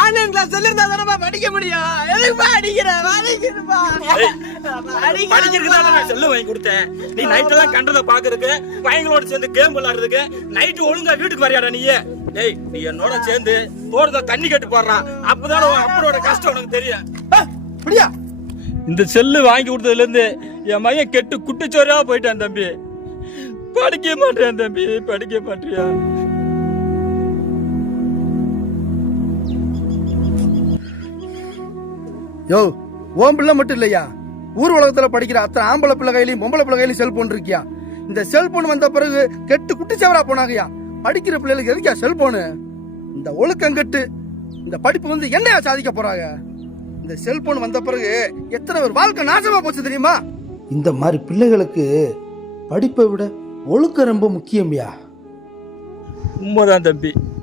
Online class சொல்லிருந்தா தானப்பா படிக்க முடியும். எதுக்குப்பா அடிக்கிற? படிக்கிறதுக்கு செல்லு வாங்கி கொடுத்தேன். நீ நைட் எல்லாம் கண்டதை பாக்குறதுக்கு பையங்களோட சேர்ந்து கேம் விளையாடுறதுக்கு நைட்டு ஒழுங்கா வீட்டுக்கு வரையாடா நீ. டேய் நீ என்னோட சேர்ந்து போறத தண்ணி கட்டு போடுறான். அப்பதான் அப்பனோட கஷ்டம் உனக்கு தெரியும். அப்படியா? இந்த செல்லு வாங்கி கொடுத்ததுல இருந்து என் மையன் கெட்டு குட்டிச்சோரியா போயிட்டான் தம்பி. படிக்க மாட்டேன் தம்பி, படிக்க மாட்டியா? யோ, ஓம் பிள்ளை மட்டும் இல்லையா, ஊர் உலகத்துல படிக்கிற அத்தனை ஆம்பளை பிள்ளை கையிலையும் பொம்பளை பிள்ளை கையிலையும் செல்போன் இருக்கியா? இந்த செல்போன் வந்த பிறகு கெட்டு குட்டிச்சவரா போனாங்கயா. படிக்கிற பிள்ளைகளுக்கு எதுக்கியா செல்போனு? இந்த ஒழுக்கம் கெட்டு இந்த படிப்பு வந்து என்னையா சாதிக்க போறாங்க? இந்த செல்போன் வந்த பிறகு எத்தனை பேர் வாழ்க்கை நாசமா போச்சு தெரியுமா? இந்த மாதிரி பிள்ளைகளுக்கு படிப்பை விட ஒழுக்கம் ரொம்ப முக்கியம்யா. உண்மைதான் தம்பி.